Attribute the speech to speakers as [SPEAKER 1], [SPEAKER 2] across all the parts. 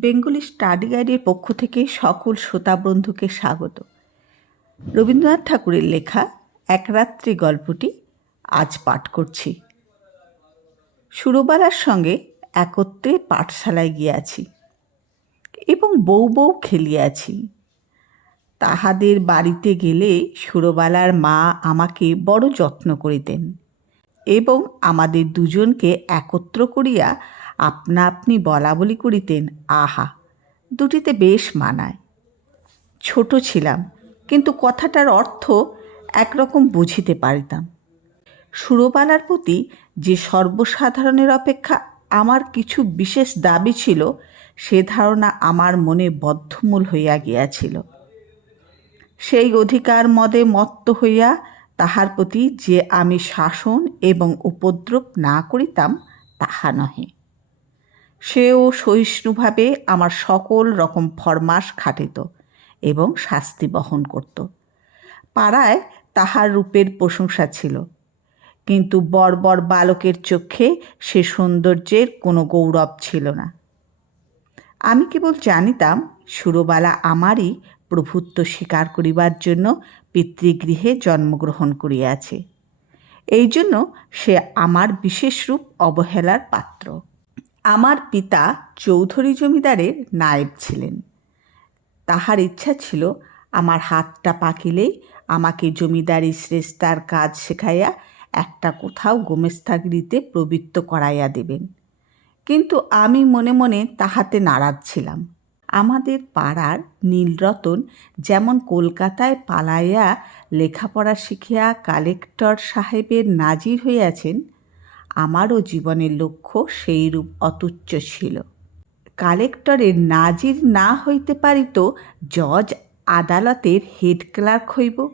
[SPEAKER 1] Bengali study গাইডের পক্ষ থেকে সকল শ্রোতা বন্ধুকে স্বাগত। রবীন্দ্রনাথ ঠাকুরের লেখা এক রাত্রি গল্পটি আজ পাঠ করছি। সুরবালার সঙ্গে একত্রে পাঠশালায় গিয়াছি এবং বউ বউ খেলিয়াছি। তাহাদের বাড়িতে গেলে সুরবালার মা আমাকে বড় যত্ন করিতেন এবং আমাদের দুজনকে একত্র করিয়া আপনা আপনি বলা বলি করিতেন, আহা, দুটিতে বেশ মানায়। ছোট ছিলাম, কিন্তু কথাটার অর্থ একরকম বুঝিতে পারিতাম। সুরবালার প্রতি যে সর্বসাধারণের অপেক্ষা আমার কিছু বিশেষ দাবি ছিল, সে ধারণা আমার মনে বদ্ধমূল হইয়া গিয়াছিল। সেই অধিকার মদে মত্ত হইয়া তাহার প্রতি যে আমি শাসন এবং উপদ্রব না করিতাম, তাহা নহে। সেও সহিষ্ণুভাবে আমার সকল রকম ফরমাস খাটিত এবং শাস্তি বহন করত। পাড়ায় তাহার রূপের প্রশংসা ছিল। কিন্তু বর্বর বালকের চোখে সে সৌন্দর্যের কোনো গৌরব ছিল না। আমি কেবল জানিতাম, সুরবালা আমারই প্রভুত্ব স্বীকার করিবার জন্য পিতৃগৃহে জন্মগ্রহণ করিয়াছে। এই জন্য সে আমার বিশেষ রূপ অবহেলার পাত্র। আমার পিতা চৌধুরী জমিদারের নায়েব ছিলেন। তাহার ইচ্ছা ছিল আমার হাতটা পাকিলেই আমাকে জমিদারি শ্রেষ্ঠার কাজ শেখাইয়া একটা কোথাও গোমেস্তাগিরিতে প্রবৃত্ত করাইয়া দেবেন। কিন্তু আমি মনে মনে তাহাতে নারাজ ছিলাম। আমাদের পাড়ার নীলরতন যেমন কলকাতায় পালাইয়া লেখাপড়া শিখিয়া কালেক্টর সাহেবের নাজির হইয়াছেন আমারও জীবনের লক্ষ্য সেইরূপ অতুচ্চ ছিল। কালেক্টরের নাজির না হইতে পারিত জজ আদালতের হেড ক্লার্ক হইব,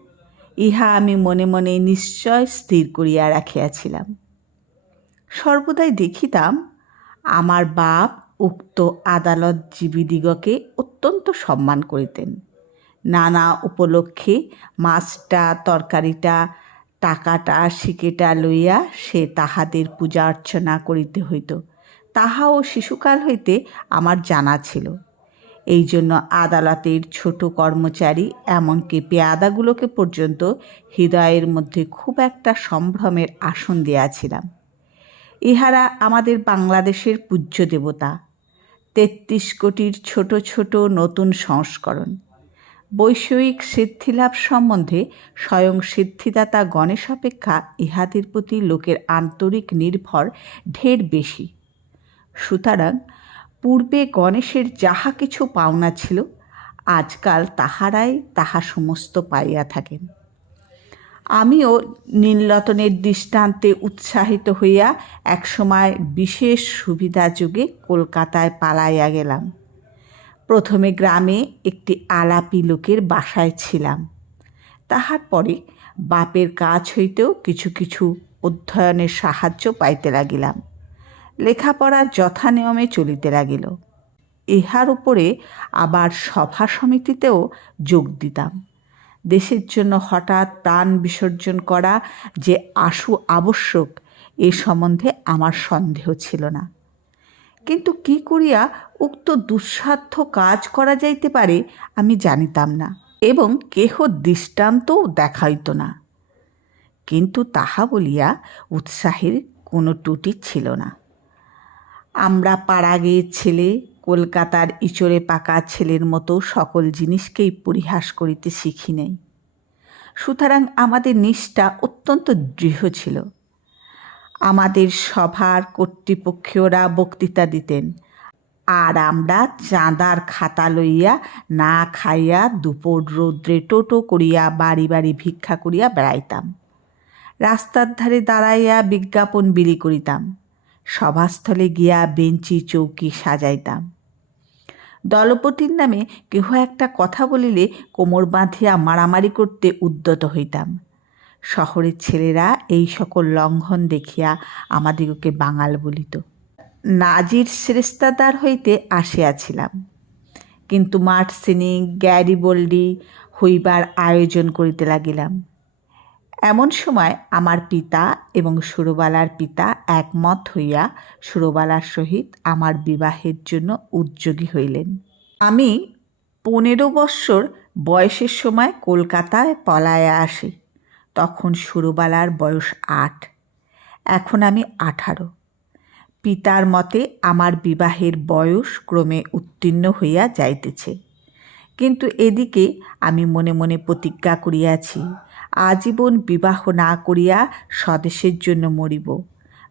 [SPEAKER 1] ইহা আমি মনে মনে নিশ্চয় স্থির করিয়া রাখিয়াছিলাম। সর্বদাই দেখিতাম, আমার বাপ উক্ত আদালত আদালতজীবীদিগকে অত্যন্ত সম্মান করিতেন। নানা উপলক্ষে মাছটা, তরকারিটা টাকাটা শিকেটা লইয়া সে তাহাদের পূজা অর্চনা করিতে হইত। তাহাও শিশুকাল হইতে আমার জানা ছিল। এই জন্য আদালতের ছোট কর্মচারী এমনকি পেয়াদাগুলোকে পর্যন্ত হৃদয়ের মধ্যে খুব একটা সম্ভ্রমের আসন দিয়াছিলাম। ইহারা আমাদের বাংলাদেশের পূজ্য দেবতা। তেত্রিশ কোটির ছোট ছোট নতুন সংস্করণ। বৈষয়িক সিদ্ধিলাভ সম্বন্ধে স্বয়ং সিদ্ধিদাতা গণেশ অপেক্ষা ইহাদের প্রতি লোকের আন্তরিক নির্ভর ঢের বেশি। সুতরাং পূর্বে গণেশের যাহা কিছু পাওনা ছিল, আজকাল তাহারাই তাহা সমস্ত পাইয়া থাকেন। আমিও নীলরতনের দৃষ্টান্তে উৎসাহিত হইয়া একসময় বিশেষ সুবিধাযোগে কলকাতায় পালাইয়া গেলাম। প্রথমে গ্রামে একটি আলাপি লোকের বাসায় ছিলাম। তাহার পরে বাপের কাজ হইতেও কিছু কিছু অধ্যয়নের সাহায্য পাইতে লাগিলাম। লেখাপড়া যথানিয়মে চলিতে লাগিল। ইহার উপরে আবার সভা সমিতিতেও যোগ দিতাম। দেশের জন্য হঠাৎ প্রাণ বিসর্জন করা যে আশু আবশ্যক, এ সম্বন্ধে আমার সন্দেহ ছিল না। কিন্তু কি করিয়া উক্ত দুঃসাধ্য কাজ করা যাইতে পারে, আমি জানিতাম না এবং কেহ দৃষ্টান্তও দেখাইত না। কিন্তু তাহা বলিয়া উৎসাহের কোনো টুটি ছিল না। আমরা পাড়াগের ছেলে, কলকাতার ইচড়ে পাকা ছেলের মতো সকল জিনিসকেই পরিহাস করিতে শিখি নাই। সুতরাং আমাদের নিষ্ঠা অত্যন্ত দৃঢ় ছিল। আমাদের সভার কর্তৃপক্ষীয়রা বক্তৃতা দিতেন। আর আমরা চাঁদার খাতা লইয়া না খাইয়া দুপুর রৌদ্রে টোটো করিয়া, বাড়ি বাড়ি ভিক্ষা করিয়া বেড়াইতাম। রাস্তার ধারে দাঁড়াইয়া বিজ্ঞাপন বিলি করিতাম। সভাস্থলে গিয়া বেঞ্চি চৌকি সাজাইতাম। দলপতির নামে কেহ একটা কথা বলিলে কোমর বাঁধিয়া মারামারি করতে উদ্যত হইতাম। শহরের ছেলেরা এই সকল লঙ্ঘন দেখিয়া আমাদিগকে বাঙাল বলিত। নাজির শ্রেষ্ঠাদার হইতে আসিয়াছিলাম। কিন্তু মার্টসিনি গ্যারিবোল্ডি হইবার আয়োজন করিতে লাগিলাম। এমন সময় আমার পিতা এবং সুরবালার পিতা একমত হইয়া সুরবালার সহিত আমার বিবাহের জন্য উদ্যোগী হইলেন। আমি পনেরো বৎসর বয়সের সময় কলকাতায় পলায়ে আসি। তখন সুরবালার বয়স আট। এখন আমি আঠারো। পিতার মতে আমার বিবাহের বয়স ক্রমে উত্তীর্ণ হইয়া যাইতেছে। কিন্তু এদিকে আমি মনে মনে প্রতিজ্ঞা করিয়াছি, আজীবন বিবাহ না করিয়া স্বদেশের জন্য মরিব।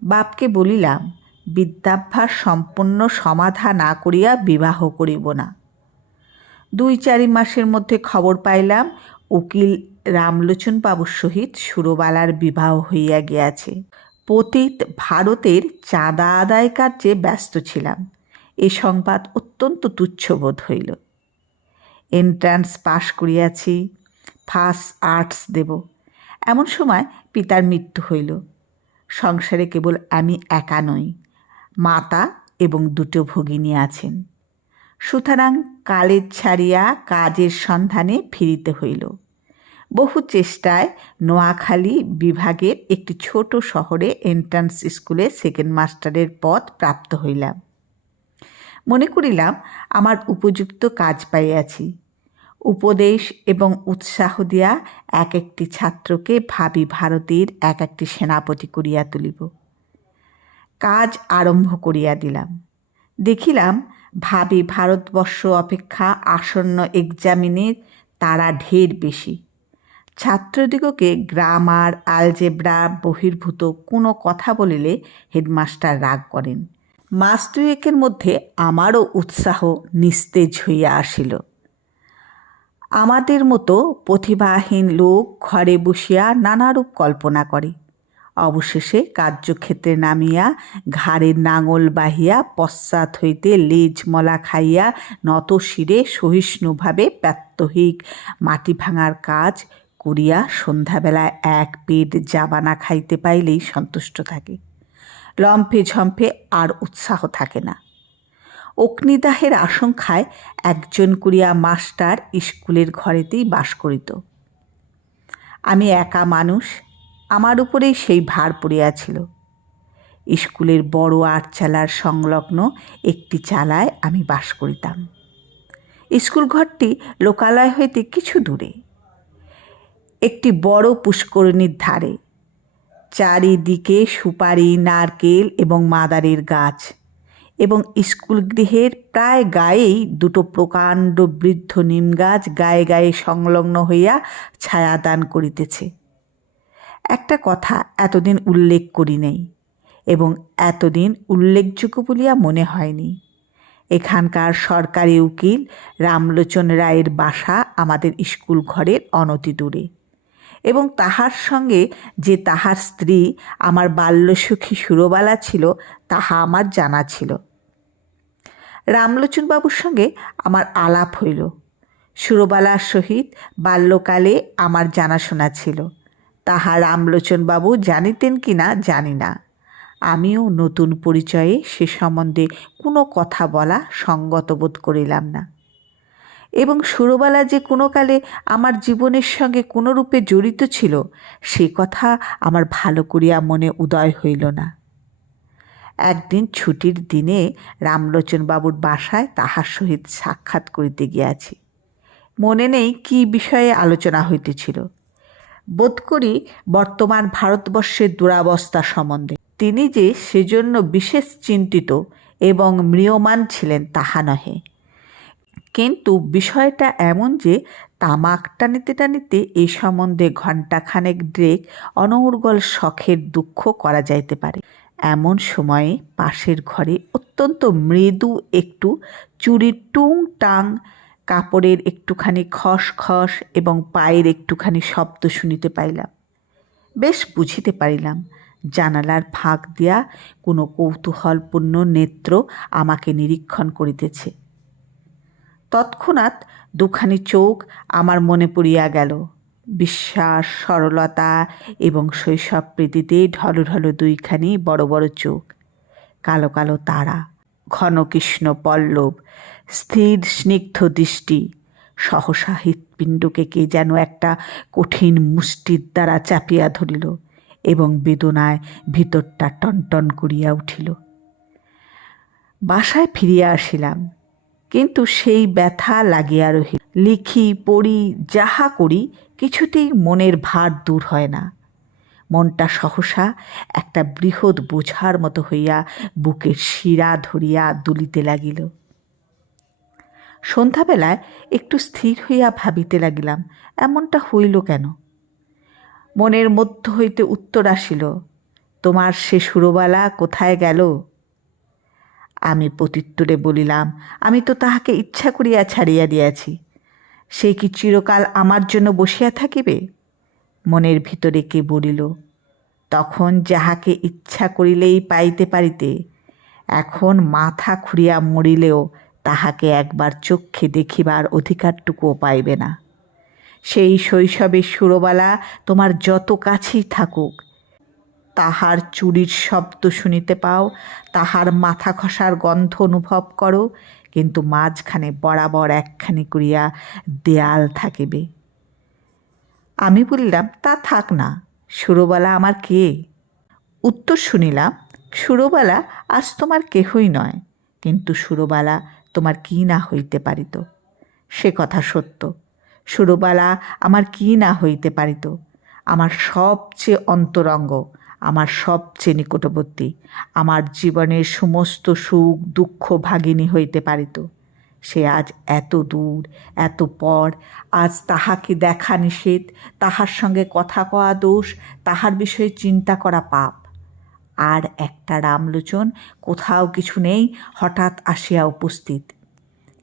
[SPEAKER 1] বাপকে বলিলাম বিদ্যাভ্যাস সম্পূর্ণ সমাধা না করিয়া বিবাহ করিব না। দুই চারি মাসের মধ্যে খবর পাইলাম উকিল রামলোচন বাবুর সহিত সুরবালার বিবাহ হইয়া গিয়াছে। পতিত ভারতের চাঁদা আদায় কার্যে ব্যস্ত ছিলাম। এ সংবাদ অত্যন্ত তুচ্ছবোধ হইল। এন্ট্রান্স পাশ করিয়াছি, ফার্স্ট আর্টস দেব। এমন সময় পিতার মৃত্যু হইল। সংসারে কেবল আমি একা নই, মাতা এবং দুটো ভগিনী আছেন। সুতরাং কালের ছাড়িয়া কাজের সন্ধানে ফিরিতে হইল। বহু চেষ্টায় নোয়াখালী বিভাগের একটি ছোট শহরে এন্ট্রান্স স্কুলে সেকেন্ড মাস্টারের পদ প্রাপ্ত হইলাম। মনে করিলাম, আমার উপযুক্ত কাজ পাইয়াছি। উপদেশ এবং উৎসাহ দিয়া এক একটি ছাত্রকে ভাবি ভারতের এক একটি সেনাপতি করিয়া তুলিব। কাজ আরম্ভ করিয়া দিলাম। দেখিলাম, ভাবি ভারতবর্ষ অপেক্ষা আসন্ন এক্সামিনের তারা ঢের বেশি। ছাত্রদিগকে গ্রামার, আলজেব্রা, বহির্ভূত কোনো কথা বলিলে হেডমাস্টার রাগ করেন। মাস দুয়েকের মধ্যে আমারও উৎসাহ নিস্তেজ হইয়া আসিল। আমাদের মতো প্রতিভাহীন লোক ঘরে বসিয়া নানারূপ কল্পনা করে। অবশেষে কার্যক্ষেত্রে নামিয়া ঘাড়ের নাঙল বাহিয়া পশ্চাৎ হইতে লেজ মলা খাইয়া নত শিরে সহিষ্ণুভাবে প্রাত্যহিক মাটি ভাঙার কাজ করিয়া সন্ধ্যাবেলায় এক পেট জাবানা খাইতে পাইলেই সন্তুষ্ট থাকে। লম্ফে ঝম্পে আর উৎসাহ থাকে না। অগ্নিদাহের আশঙ্কায় একজন করিয়া মাস্টার স্কুলের ঘরেতেই বাস করিত। আমি একা মানুষ, আমার উপরেই সেই ভার পড়িয়াছিল। স্কুলের বড় আটচালার সংলগ্ন একটি চালায় আমি বাস করিতাম। স্কুল ঘরটি লোকালয় হইতে কিছু দূরে। একটি বড় পুষ্করিণীর ধারে। চারিদিকে সুপারি, নারকেল এবং মাদারের গাছ এবং স্কুল গৃহের প্রায় গায়েই দুটো প্রকাণ্ড বৃদ্ধ নিম গাছ গায়ে গায়ে সংলগ্ন হইয়া ছায়াদান করিতেছে। একটা কথা এতদিন উল্লেখ করি নাই এবং এতদিন উল্লেখযোগ্য বলিয়া মনে হয়নি। এখানকার সরকারি উকিল রামলোচন রায়ের বাসা আমাদের স্কুল ঘরের অনতি দূরে। এবং তাহার সঙ্গে যে তাহার স্ত্রী, আমার বাল্যসুখী সুরবালা ছিল, তাহা আমার জানা ছিল। রামলোচনবাবুর সঙ্গে আমার আলাপ হইল। সুরবালার সহিত বাল্যকালে আমার জানাশোনা ছিল। তাহা রামলোচনবাবু জানিতেন কি না জানি না। আমিও নতুন পরিচয়ে সে সম্বন্ধে কোনো কথা বলা সঙ্গত বোধ করিলাম না। এবং সুরবালা যে কোনো কালে আমার জীবনের সঙ্গে কোনো রূপে জড়িত ছিল, সে কথা আমার ভালো করিয়া মনে উদয় হইল না। একদিন ছুটির দিনে রামলোচনবাবুর বাসায় তাহার সহিত সাক্ষাৎ করিতে গিয়াছি। মনে নেই কি বিষয়ে আলোচনা হইতেছিল। বোধ করি বর্তমান ভারতবর্ষের দুরাবস্থা সম্বন্ধে। তিনি যে সেজন্য বিশেষ চিন্তিত এবং ম্রিয়মান ছিলেন তাহা নহে। কিন্তু বিষয়টা এমন যে তামাক টানিতে টানিতে এ সম্বন্ধে ঘণ্টাখানেক ড্রেক অনর্গল শখের দুঃখ করা যাইতে পারে। এমন সময়ে পাশের ঘরে অত্যন্ত মৃদু একটু চুরির টুং টাং কাপড়ের একটুখানি খস খস এবং পায়ের একটুখানি শব্দ শুনিতে পাইলাম। বেশ বুঝিতে পারিলাম, জানালার ফাঁক দিয়া কোনো কৌতূহলপূর্ণ নেত্র আমাকে নিরীক্ষণ করিতেছে। তৎক্ষণাৎ দুখানি চোখ আমার মনে পড়িয়া গেল। বিশ্বাস, সরলতা এবং শৈশব প্রীতিতে ঢলো ঢলো দুইখানি বড় বড় চোখ। কালো কালো তারা, ঘন কৃষ্ণ পল্লব, স্থির স্নিগ্ধ দৃষ্টি, সহসা হৃৎপিণ্ড হৃৎপিণ্ডকে কে যেন একটা কঠিন মুষ্টির দ্বারা চাপিয়া ধরিল এবং বেদনায় ভিতরটা টনটন করিয়া উঠিল। বাসায় ফিরিয়া আসিলাম। কিন্তু সেই ব্যথা লাগিয়া রহিল লিখি, পড়ি, যাহা করি, কিছুতেই মনের ভার দূর হয় না। মনটা সহসা একটা বৃহৎ বোঝার মতো হইয়া বুকের শিরা ধরিয়া দুলিতে লাগিল। সন্ধ্যাবেলায় একটু স্থির হইয়া ভাবিতে লাগিলাম, এমনটা হইল কেন? মনের মধ্য হইতে উত্তর আসিল, তোমার সে সুরবালা কোথায় গেল? আমি প্রত্যুত্তরে বলিলাম, আমি তো তাহাকে ইচ্ছা করিয়া ছাড়িয়া দিয়াছি। সে কি চিরকাল আমার জন্য বসিয়া থাকিবে? মনের ভিতরে কে বলিল, তখন যাহাকে ইচ্ছা করিলেই পাইতে পারিতে। এখন মাথা খুঁড়িয়া মরিলেও তাহাকে একবার চক্ষে দেখিবার অধিকারটুকুও পাইবে না। সেই শৈশবের সুরবালা তোমার যত কাছেই থাকুক তাহার চুরির শব্দ শুনিতে পাও, তাহার মাথা খসার গন্ধ অনুভব করো, কিন্তু মাঝখানে বরাবর একখানি করিয়া দেয়াল থাকিবে। আমি বলিলাম, তা থাক না, সুরবালা আমার কে? উত্তর শুনিলাম, সুরবালা আজ তোমার কেহই নয়, কিন্তু সুরবালা তোমার কি না হইতে পারিত? সে কথা সত্য, সুরবালা আমার কি না হইতে পারিত? আমার সবচেয়ে অন্তরঙ্গ আমার সবচেয়ে নিকটবর্তী, আমার জীবনের সমস্ত সুখ, দুঃখ ভাগিনী হইতে পারিত। সে আজ এত দূর, এত পর, আজ তাহাকে দেখা নিষেধ, তাহার সঙ্গে কথা কওয়া দোষ, তাহার বিষয়ে চিন্তা করা পাপ। আর একটা রামলোচন কোথাও কিছু নেই, হঠাৎ আসিয়া উপস্থিত।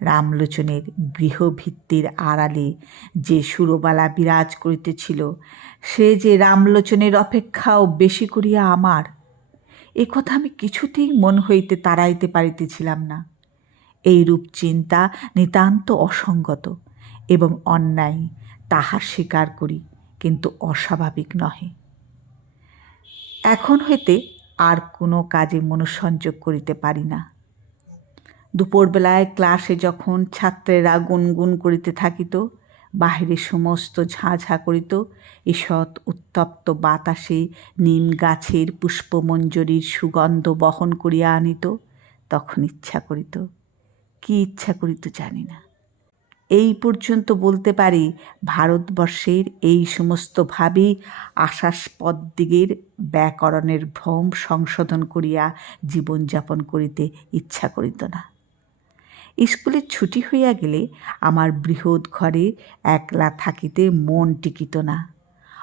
[SPEAKER 1] রামলোচনের গৃহভিত্তির আড়ালে যে সুরবালা বিরাজ করিতেছিল, সে যে রামলোচনের অপেক্ষাও বেশি করিয়া আমার, এ কথা আমি কিছুতেই মন হইতে তাড়াইতে পারিতেছিলাম না। এইরূপ চিন্তা নিতান্ত অসঙ্গত এবং অন্যায় তাহার স্বীকার করি, কিন্তু অস্বাভাবিক নহে। এখন হইতে আর কোনো কাজে মনোসংযোগ করিতে পারি না। দুপুরবেলায় ক্লাসে যখন ছাত্রেরা গুনগুন করিতে থাকিত বাহিরে সমস্ত ঝাঁঝা করিত, ঈষৎ উত্তপ্ত বাতাসে নিম গাছের পুষ্পমঞ্জরির সুগন্ধ বহন করিয়া আনিত, তখন ইচ্ছা করিত, কি ইচ্ছা করিত জানি না। এই পর্যন্ত বলতে পারি, ভারতবর্ষের এই সমস্ত ভাবই আশাস্পদ দিগের ব্যাকরণের ভ্রম সংশোধন করিয়া জীবনযাপন করিতে ইচ্ছা করিত না। স্কুলের ছুটি হইয়া গেলে আমার বৃহৎ ঘরে একলা থাকিতে মন টিকিত না।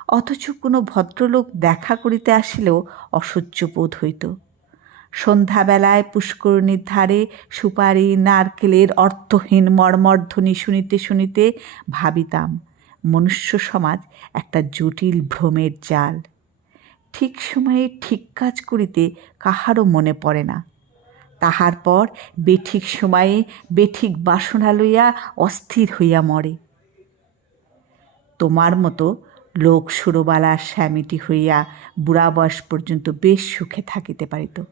[SPEAKER 1] অথচ কোনো ভদ্রলোক দেখা করিতে আসিলেও অসহ্য বোধ হইত। সন্ধ্যাবেলায় পুষ্করণীর ধারে সুপারি, নারকেলের অর্থহীন মর্মর্ধ্বনি শুনিতে শুনিতে ভাবিতাম, মনুষ্য সমাজ একটা জটিল ভ্রমের জাল। ঠিক সময়ে ঠিক কাজ করিতে কাহারও মনে পড়ে না। তাহার পর বেঠিক সময়ে বেঠিক বাসনা লইয়া অস্থির হইয়া মরে। তোমার মতো লোক সুরবালার স্বামীটি হইয়া বুড়া বয়স পর্যন্ত বেশ সুখে থাকিতে পারিত।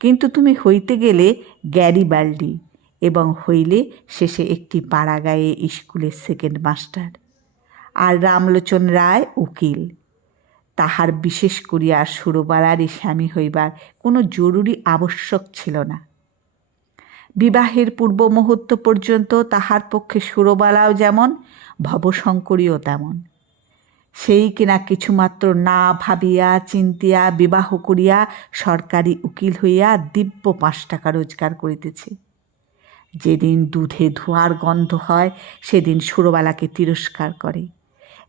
[SPEAKER 1] কিন্তু তুমি হইতে গেলে গ্যারি বাল্ডি এবং হইলে শেষে একটি পাড়াগায়ে স্কুলের সেকেন্ড মাস্টার। আর রামলোচন রায় উকিল। তাহার বিশেষ করিয়া সুরবালারই স্বামী হইবার কোনো জরুরি আবশ্যক ছিল না। বিবাহের পূর্ব মুহূর্ত পর্যন্ত তাহার পক্ষে সুরবালাও যেমন, ভবশঙ্করীও তেমন। সেই কিনা কিছুমাত্র না ভাবিয়া, চিন্তিয়া, বিবাহ করিয়া সরকারি উকিল হইয়া দিব্য পাঁচ টাকা রোজগার করিতেছে। যেদিন দুধে ধোয়ার গন্ধ হয়, সেদিন সুরবালাকে তিরস্কার করে।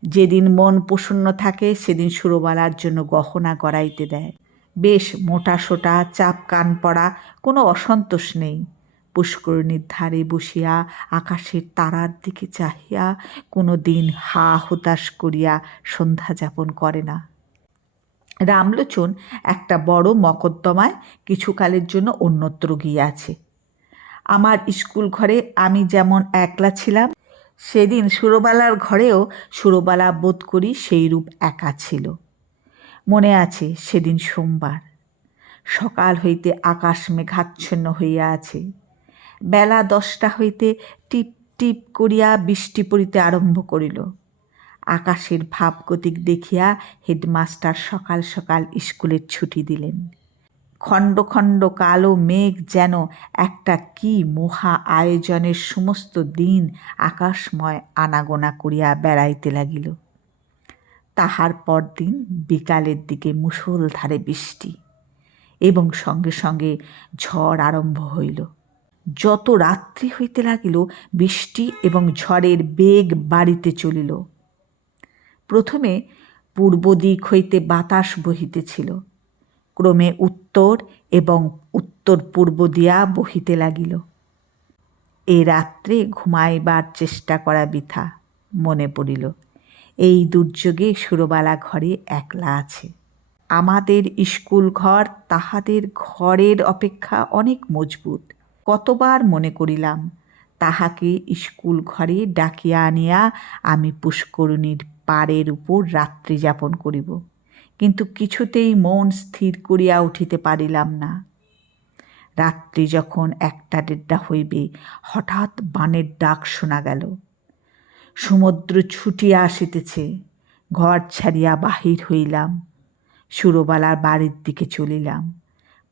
[SPEAKER 1] যেদিন মন প্রসন্ন থাকে, সেদিন সুরবালার জন্য গহনা গড়াইতে দেয়। বেশ মোটা সোটা, চাপ কান পড়া, কোনো অসন্তোষ নেই। পুষ্করণীর ধারে বসিয়া আকাশের তারার দিকে চাহিয়া কোনো দিন হা হতাশ করিয়া সন্ধ্যা যাপন করে না। রামলোচন একটা বড় মকদ্দমায় কিছুকালের জন্য অন্যত্র গিয়াছে। আমার স্কুল ঘরে আমি যেমন একলা ছিলাম, সেদিন সুরবালার ঘরেও সুরবালা বোধ করি সেইরূপ একা ছিল। মনে আছে সেদিন সোমবার। সকাল হইতে আকাশ মেঘাচ্ছন্ন হইয়া আছে। বেলা দশটা হইতে টিপ টিপ করিয়া বৃষ্টি পড়িতে আরম্ভ করিল। আকাশের ভাবগতিক দেখিয়া হেডমাস্টার সকাল সকাল স্কুলের ছুটি দিলেন। খণ্ড খণ্ড কালো মেঘ যেন একটা কি মহা আয়োজনের সমস্ত দিন আকাশময় আনাগোনা করিয়া বেড়াইতে লাগিল। তাহার পরদিন বিকালের দিকে মুষলধারে বৃষ্টি এবং সঙ্গে সঙ্গে ঝড় আরম্ভ হইল। যত রাত্রি হইতে লাগিল, বৃষ্টি এবং ঝড়ের বেগ বাড়িতে চলিল। প্রথমে পূর্ব দিক হইতে বাতাস বহিতেছিল। ক্রমে উত্তর এবং উত্তর পূর্ব দিয়া বহিতে লাগিল। এ রাত্রে ঘুমাইবার চেষ্টা করা বৃথা, মনে পড়িল। এই দুর্যোগে সুরবালা ঘরে একলা আছে। আমাদের স্কুল ঘর তাহাদের ঘরের অপেক্ষা অনেক মজবুত। কতবার মনে করিলাম, তাহাকে স্কুল ঘরে ডাকিয়া আনিয়া আমি পুষ্করণীর পাড়ের উপর রাত্রি যাপন করিব। কিন্তু কিছুতেই মন স্থির করিয়া উঠিতে পারিলাম না। রাত্রি যখন একটা দেড়টা হইবে, হঠাৎ বানের ডাক শোনা গেল। সমুদ্র ছুটিয়া আসিতেছে, ঘর ছাড়িয়া বাহির হইলাম। সুরবালার বাড়ির দিকে চলিলাম।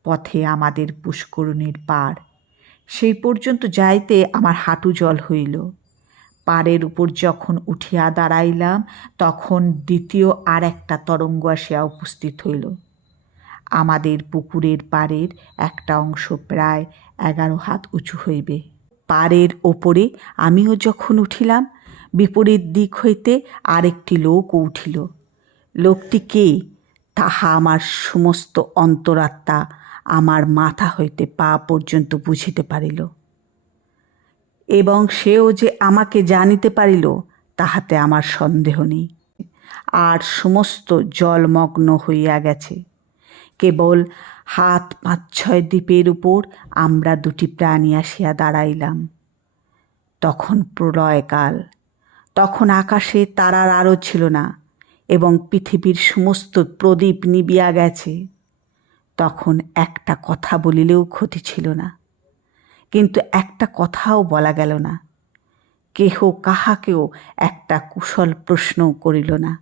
[SPEAKER 1] পথে আমাদের পুষ্করণীর পাড় সেই পর্যন্ত যাইতে আমার হাঁটু জল হইল। পাড়ের উপর যখন উঠিয়া দাঁড়াইলাম, তখন দ্বিতীয় আর একটা তরঙ্গ আসিয়া উপস্থিত হইল। আমাদের পুকুরের পাড়ের একটা অংশ প্রায় এগারো হাত উঁচু হইবে। পাড়ের ওপরে আমিও যখন উঠিলাম, বিপরীত দিক হইতে আরেকটি লোকও উঠিল। লোকটি কে? তাহা আমার সমস্ত অন্তরাত্মা আমার মাথা হইতে পা পর্যন্ত বুঝিতে পারিল। এবং সেও যে আমাকে জানিতে পারিল, তাহাতে আমার সন্দেহ নেই। আর সমস্ত জলমগ্ন হইয়া গেছে। কেবল হাত পাঁচ ছয় দ্বীপের উপর আমরা দুটি প্রাণী আসিয়া দাঁড়াইলাম। তখন প্রলয়কাল, তখন আকাশে তারার আরও ছিল না, এবং পৃথিবীর সমস্ত প্রদীপ নিবিয়া গেছে। তখন একটা কথা বলিলেও ক্ষতি ছিল না। কিন্তু একটা কথাও বলা গেল না। কেহ কাহাকেও একটা কুশল প্রশ্নও করিল না।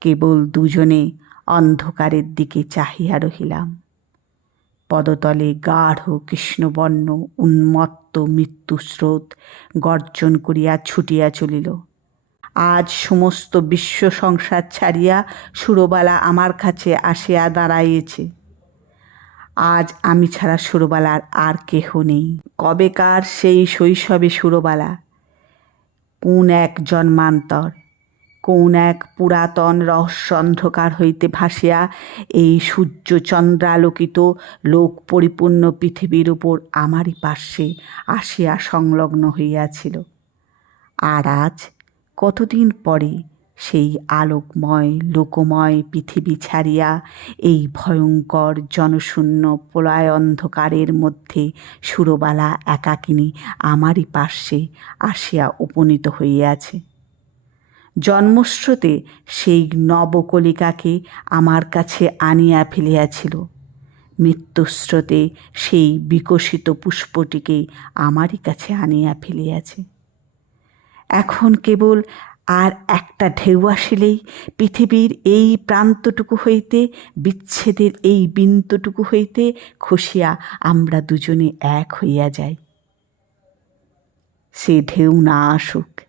[SPEAKER 1] কেবল দুজনে অন্ধকারের দিকে চাহিয়া রহিলাম। পদতলে গাঢ় কৃষ্ণবর্ণ, উন্মত্ত মৃত্যুস্রোত গর্জন করিয়া ছুটিয়া চলিল। আজ সমস্ত বিশ্ব সংসার ছাড়িয়া সুরবালা আমার কাছে আসিয়া দাঁড়াইয়েছে। আজ আমি ছাড়া সুরবালার আর কেহ নেই। কবেকার সেই শৈশবে সুরবালা? কোন এক জন্মান্তর, কোন এক পুরাতন রহস্য অন্ধকার হইতে ভাসিয়া এই সূর্য চন্দ্রালোকিত লোক পরিপূর্ণ পৃথিবীর উপর আমারই পার্শ্বে আসিয়া সংলগ্ন হইয়াছিল। আর আজ কতদিন পরে সেই আলোকময়, লোকময় পৃথিবী ছাড়িয়া এই ভয়ঙ্কর জনশূন্য প্রলয় অন্ধকারের মধ্যে সুরবালা একাকিনী আমারই পার্শ্বে আসিয়া উপনীত হইয়াছে। জন্মস্রোতে সেই নবকলিকাকে আমার কাছে আনিয়া ফেলিয়াছিল। মৃত্যুস্রোতে সেই বিকশিত পুষ্পটিকে আমারই কাছে আনিয়া ফেলিয়াছে। এখন কেবল আর একটা ঢেউ আসিলেই পৃথিবীর এই প্রান্তটুকু হইতে, বিচ্ছেদের এই বিন্দুটুকু হইতে খসিয়া আমরা দুজনে এক হইয়া যাই। সে ঢেউ না আসুক।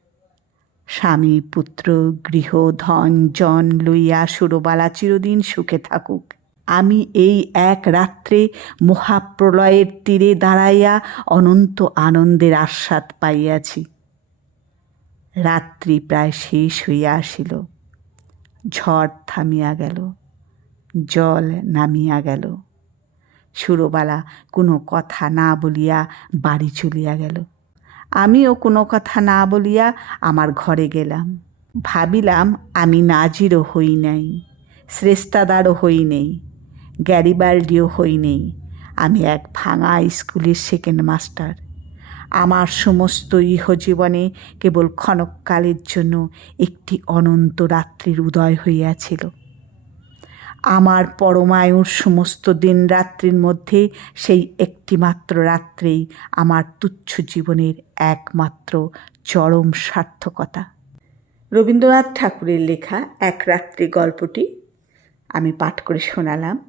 [SPEAKER 1] স্বামী, পুত্র, গৃহ, ধন, জন লইয়া সুরবালা চিরদিন সুখে থাকুক। আমি এই এক রাত্রে মহাপ্রলয়ের তীরে দাঁড়াইয়া অনন্ত আনন্দের আস্বাদ পাইয়াছি। রাত্রি প্রায় শেষ হইয়া আসিল। ঝড় থামিয়া গেল, জল নামিয়া গেল। সুরবালা কোনো কথা না বলিয়া বাড়ি চলিয়া গেল। আমিও কোনো কথা না বলিয়া আমার ঘরে গেলাম। ভাবিলাম, আমি নাজিরও হই নাই, শ্রেষ্ঠাদারও হই নেই, গ্যারিবাল্ডিও হই নেই, আমি এক ভাঙা স্কুলের সেকেন্ড মাস্টার আমার সমস্ত ইহজীবনে কেবল ক্ষণকালের জন্য একটি অনন্ত রাত্রির উদয় হইয়াছিল। আমার পরমায়ুর সমস্ত দিন রাত্রির মধ্যে সেই একটিমাত্র রাত্রেই আমার তুচ্ছ জীবনের একমাত্র চরম সার্থকতা। রবীন্দ্রনাথ ঠাকুরের লেখা এক রাত্রি গল্পটি আমি পাঠ করে শোনালাম।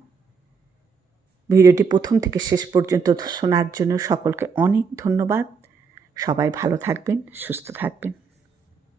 [SPEAKER 1] ভিডিওটি প্রথম থেকে শেষ পর্যন্ত শোনার জন্য সকলকে অনেক ধন্যবাদ। সবাই ভালো থাকবেন, সুস্থ থাকবেন।